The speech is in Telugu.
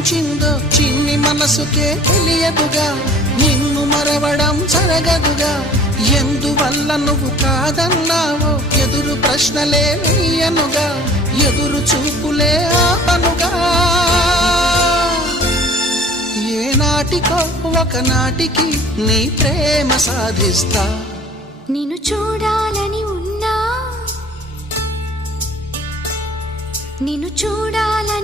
తప్పించిందో చిన్ని మనసుకే తెలియదుగా. నిన్ను మరవడం జరగదుగా. ఎందువల్ల నువ్వు కాదన్నావో ఎదురు ప్రశ్నలే వేయనుగా. ఎదురు చూపులే ఆపనుగా. ఏ నాటికో ఒకనాటికి నీ ప్రేమ సాధిస్తా. నిన్ను చూడాలని ఉన్నా. నిన్ను చూడాలని